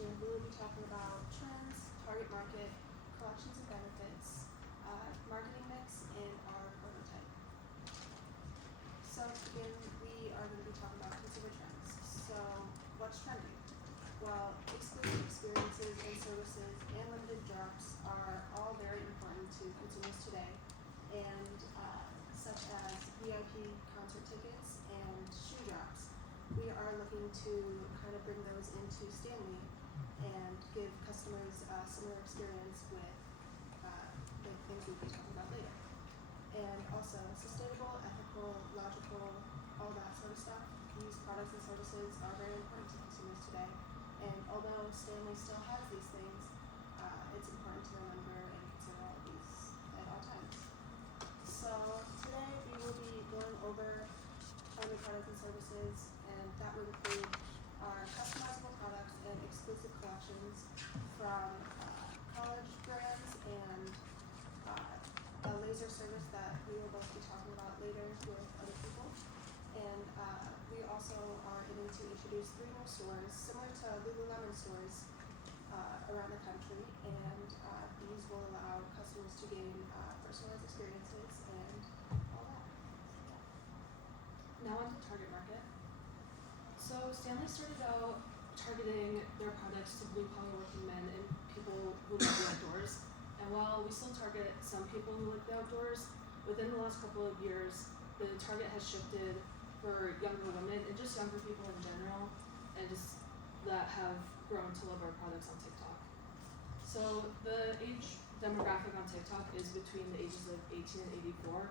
year we will be talking about trends, target market, collections and benefits, marketing mix, and our prototype. So to begin, we are going to be talking about consumer trends. So what's trending? Well, exclusive experiences and services and limited drops are all very important to consumers today, and such as VIP concert tickets and shoe drops. We are looking to kind of bring those into Stanley and give customers a similar experience with the things we'll be talking about later. And also sustainable, ethical, logical, all that sort of stuff. These products and services are very important to consumers today. And although Stanley still has these things, it's important to remember and consider all of these at all times. So today we will be going over Stanley products and services, and that would include our customizable products and exclusive collections from college brands and a laser service that we will both be talking about later with other people. And we also are aiming to introduce 3 more stores, similar to Lululemon stores around the country, and these will allow customers to gain personalized experiences and all that. Now on to target market. So Stanley started out targeting their products to blue-collar working men and people who love the outdoors. And while we still target some people who like the outdoors, within the last couple of years, the target has shifted for younger women and just younger people in general, and just that have grown to love our products on TikTok. So the age demographic on TikTok is between the ages of 18 and 84,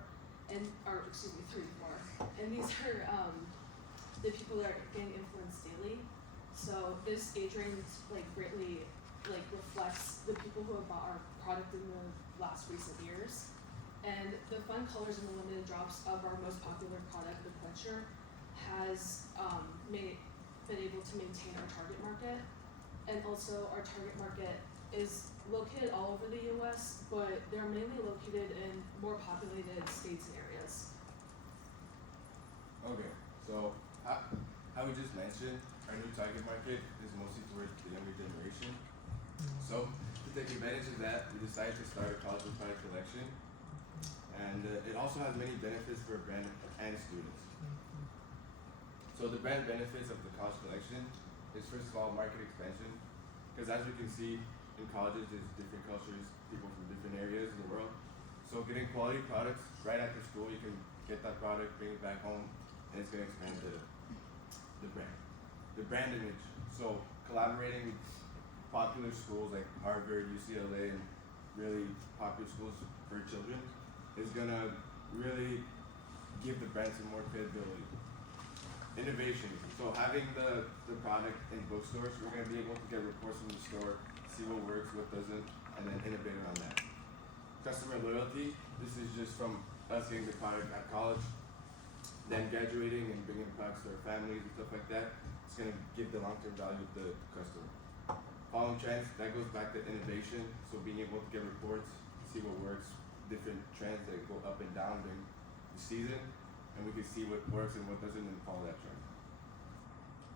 and 34. And these are the people that are getting influenced daily. So this age range greatly reflects the people who have bought our product in the last recent years. And the fun colors and the limited drops of our most popular product, the Quencher, has been able to maintain our target market. And also our target market is located all over the US, but they're mainly located in more populated states and areas. Okay, so how we just mentioned, our new target market is mostly towards the younger generation. So to take advantage of that, we decided to start a college product collection, and it also has many benefits for brand and students. So the brand benefits of the college collection is, first of all, market expansion, because as we can see in colleges, there's different cultures, people from different areas of the world. So getting quality products right after school, you can get that product, bring it back home, and it's going to expand the brand. The brand image, so collaborating with popular schools like Harvard, UCLA, and really popular schools for children is going to really give the brand some more credibility. Innovation, so having the product in bookstores, we're going to be able to get reports from the store, see what works, what doesn't, and then innovate around that. Customer loyalty, this is just from us getting the product at college, then graduating and bringing products to our families and stuff like that. It's going to give the long-term value to the customer. Following trends, that goes back to innovation, so being able to get reports, see what works, different trends that go up and down during the season, and we can see what works and what doesn't and follow that trend.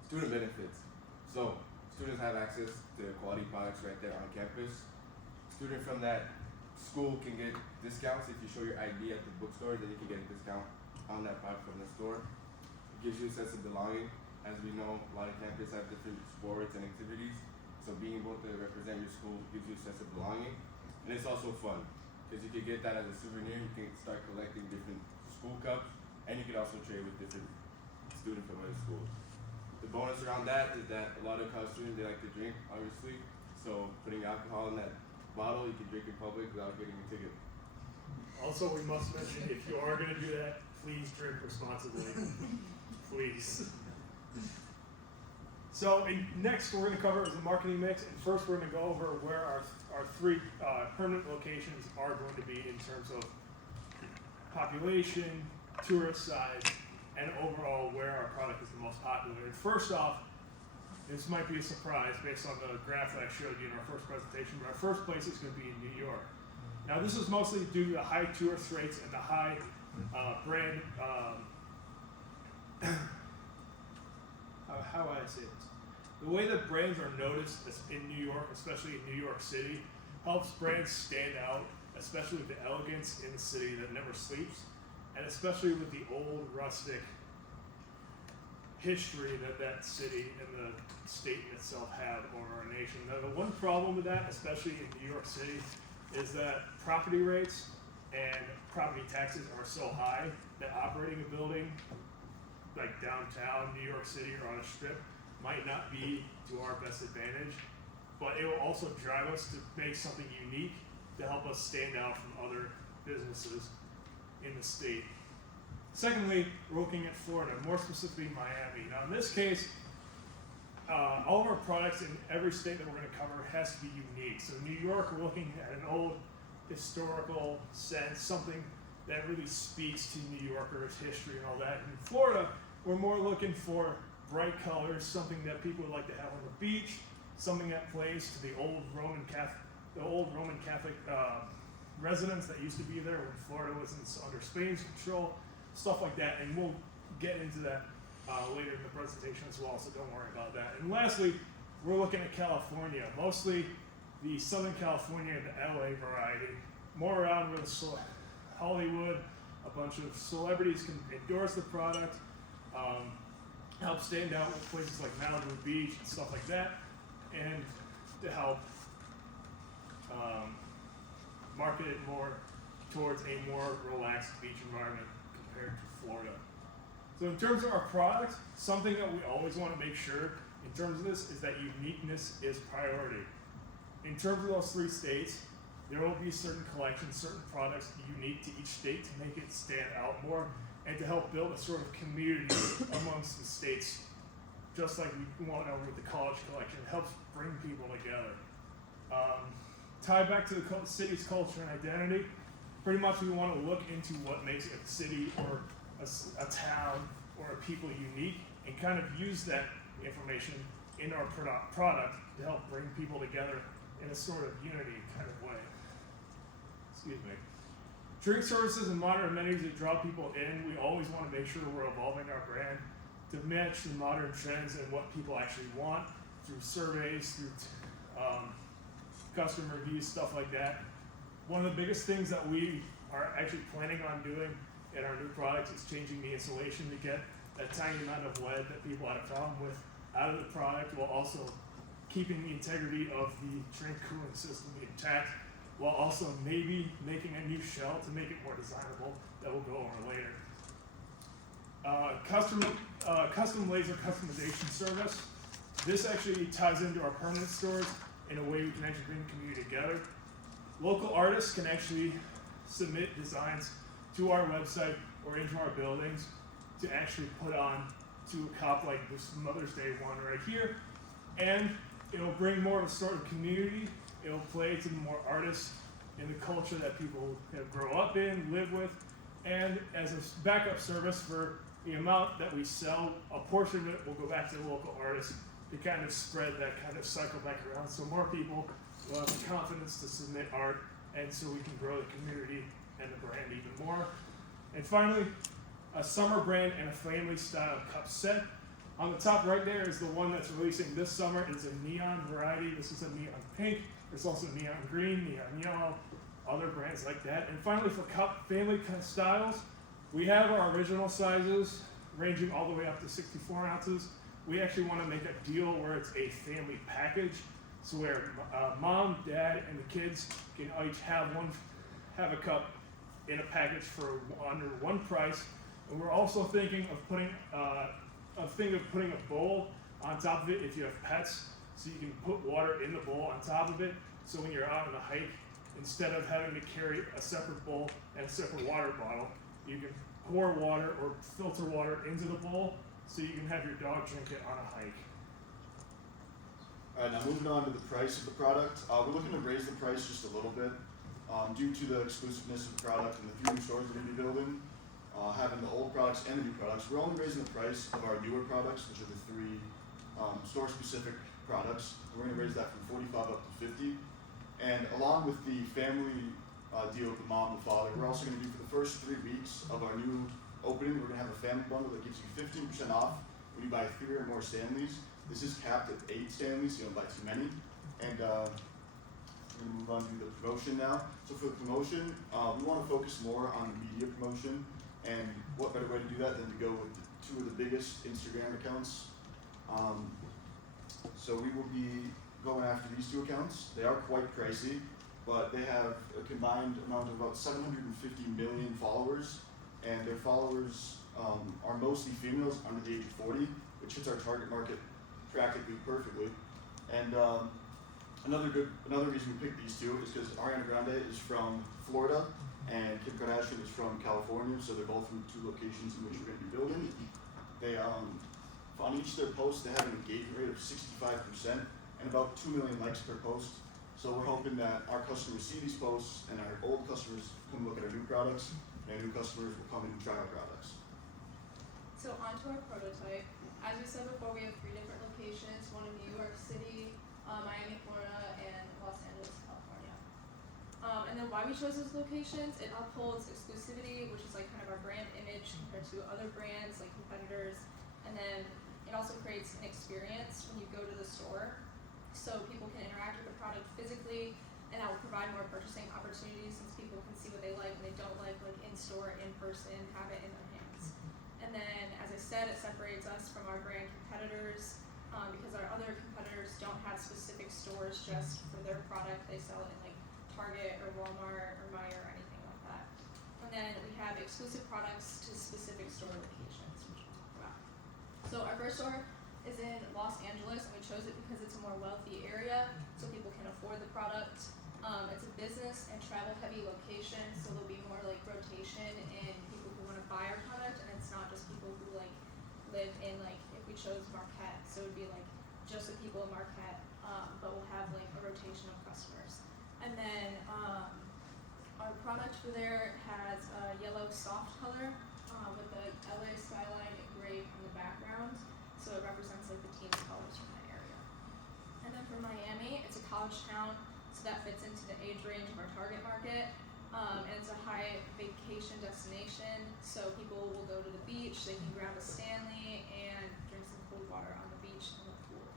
Student benefits. So students have access to quality products right there on campus. Student from that school can get discounts. If you show your ID at the bookstore, then you can get a discount on that product from the store. It gives you a sense of belonging. As we know, a lot of campuses have different sports and activities. So being able to represent your school gives you a sense of belonging. And it's also fun, because you can get that as a souvenir. You can start collecting different school cups, and you can also trade with different students from other schools. The bonus around that is that a lot of college students, they like to drink, obviously. So putting alcohol in that bottle, you can drink in public without getting a ticket. Also, we must mention, if you are going to do that, please drink responsibly. Please. So next we're going to cover is the marketing mix, and first we're going to go over where our 3 permanent locations are going to be in terms of population, tourist size, and overall where our product is the most popular. And first off, this might be a surprise based on the graph that I showed you in our first presentation, but our first place is going to be in New York. Now this is mostly due to the high tourist rates and the high brand, how would I say this? The way that brands are noticed in New York, especially in New York City, helps brands stand out, especially with the elegance in the city that never sleeps, and especially with the old rustic history that that city and the state itself have over our nation. Now, the one problem with that, especially in New York City, is that property rates and property taxes are so high that operating a building like downtown New York City or on a strip might not be to our best advantage, but it will also drive us to make something unique to help us stand out from other businesses in the state. Secondly, we're looking at Florida, more specifically Miami. Now, in this case, all of our products in every state that we're going to cover has to be unique. So, New York, we're looking at an old historical sense, something that really speaks to New Yorkers' history and all that. In Florida, we're more looking for bright colors, something that people would like to have on the beach, something that plays to the old Roman Catholic residents that used to be there when Florida was under Spain's control, stuff like that. And we'll get into that later in the presentation as well, so don't worry about that. And lastly, we're looking at California, mostly the Southern California and the LA variety, more around where Hollywood, a bunch of celebrities can endorse the product, help stand out with places like Malibu Beach and stuff like that, and to help market it more towards a more relaxed beach environment compared to Florida. So in terms of our product, something that we always want to make sure in terms of this is that uniqueness is priority. In terms of those 3 states, there will be certain collections, certain products unique to each state to make it stand out more and to help build a sort of community amongst the states, just like we want over with the college collection. It helps bring people together. Tie back to the city's culture and identity, pretty much we want to look into what makes a city or a town or a people unique and kind of use that information in our product to help bring people together in a sort of unity kind of way. Excuse me. Drink services and modern amenities that draw people in, we always want to make sure we're evolving our brand to match the modern trends and what people actually want through surveys, through customer reviews, stuff like that. One of the biggest things that we are actually planning on doing in our new products is changing the insulation to get that tiny amount of lead that people had a problem with out of the product, while also keeping the integrity of the drink cooling system intact, while also maybe making a new shell to make it more designable that we'll go over later. Custom laser customization service. This actually ties into our permanent stores in a way we can actually bring the community together. Local artists can actually submit designs to our website or into our buildings to actually put on to a cup like this Mother's Day one right here. And it'll bring more of a sort of community. It'll play to more artists in the culture that people have grow up in, live with, and as a backup service for the amount that we sell, a portion of it will go back to the local artists to kind of spread that kind of cycle back around, so more people will have the confidence to submit art, and so we can grow the community and the brand even more. And finally, a summer brand and a family style cup set. On the top right there is the one that's releasing this summer. It's a neon variety. This is a neon pink. There's also neon green, neon yellow, other brands like that. And finally, for cup family styles, we have our original sizes ranging all the way up to 64 ounces. We actually want to make a deal where it's a family package, so where mom, dad, and the kids can each have a cup in a package for under one price. And we're also thinking of putting a bowl on top of it if you have pets, so you can put water in the bowl on top of it. So when you're out on a hike, instead of having to carry a separate bowl and a separate water bottle, you can pour water or filter water into the bowl so you can have your dog drink it on a hike. Alright, now moving on to the price of the product. We're looking to raise the price just a little bit due to the exclusiveness of the product and the 3 new stores we're going to be building. Having the old products and the new products. We're only raising the price of our newer products, which are the 3 store-specific products. We're going to raise that from 45 up to 50. And along with the family deal with the mom and father, we're also going to do, for the first 3 weeks of our new opening, we're going to have a family bundle that gives you 15% off when you buy 3 or more Stanleys. This is capped at 8 Stanleys, so you don't buy too many. And we're gonna move on to the promotion now. So for the promotion, we want to focus more on the media promotion, and what better way to do that than to go with 2 of the biggest Instagram accounts. So we will be going after these 2 accounts. They are quite pricey, but they have a combined amount of about 750 million followers, and their followers are mostly females under the age of 40, which hits our target market practically perfectly. And another reason we picked these 2 is because Ariana Grande is from Florida and Kim Kardashian is from California, so they're both from 2 locations in which we're going to be building. They on each of their posts they have an engagement rate of 65% and about 2 million likes per post. So we're hoping that our customers see these posts and our old customers come look at our new products, and our new customers will come in and try our products. So onto our prototype. As we said before, we have 3 different locations, one in New York City, Miami, Florida, and Los Angeles, California. And then why we chose those locations, it upholds exclusivity, which is like kind of our brand image compared to other brands like competitors. And then it also creates an experience when you go to the store, so people can interact with the product physically, and that will provide more purchasing opportunities since people can see what they like and they don't like in store, in person, have it in their hands. And then, as I said, it separates us from our brand competitors because our other competitors don't have specific stores just for their product. They sell it in like Target or Walmart or Meijer or anything like that. And then we have exclusive products to specific store locations, which we'll talk about. So our first store is in Los Angeles, and we chose it because it's a more wealthy area, so people can afford the product. It's a business and travel heavy location, so there'll be more like rotation in people who want to buy our product, and it's not just people who like live in like, if we chose Marquette, so it would be like just the people in Marquette, but we'll have like a rotation of customers. And then our product for there has a yellow soft color with the LA skyline engraved in the background, so it represents like the team's colors from that area. And then for Miami, it's a college town, so that fits into the age range of our target market. And it's a high vacation destination, so people will go to the beach, they can grab a Stanley and drink some cold water on the beach in the pool.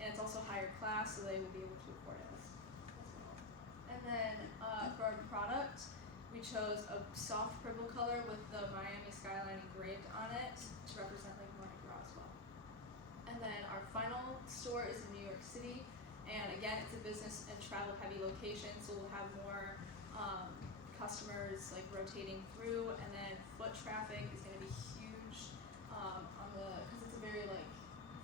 And it's also higher class, so they will be able to afford it as well. And then for our product, we chose a soft purple color with the Miami skyline engraved on it to represent like Mardi Gras as well. And then our final store is in New York City, and again, it's a business and travel heavy location, so we'll have more customers like rotating through, and then foot traffic is going to be huge because it's a very like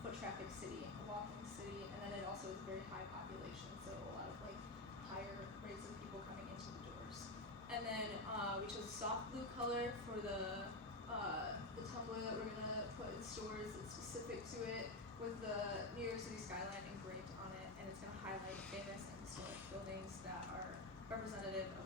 foot traffic city, a walking city, and then it also is a very high population, so a lot of like higher rates of people coming into the doors. And then we chose a soft blue color for the tumbler that we're gonna put in stores. It's specific to it with the New York City skyline engraved on it, and it's gonna highlight famous and historic buildings that are representative of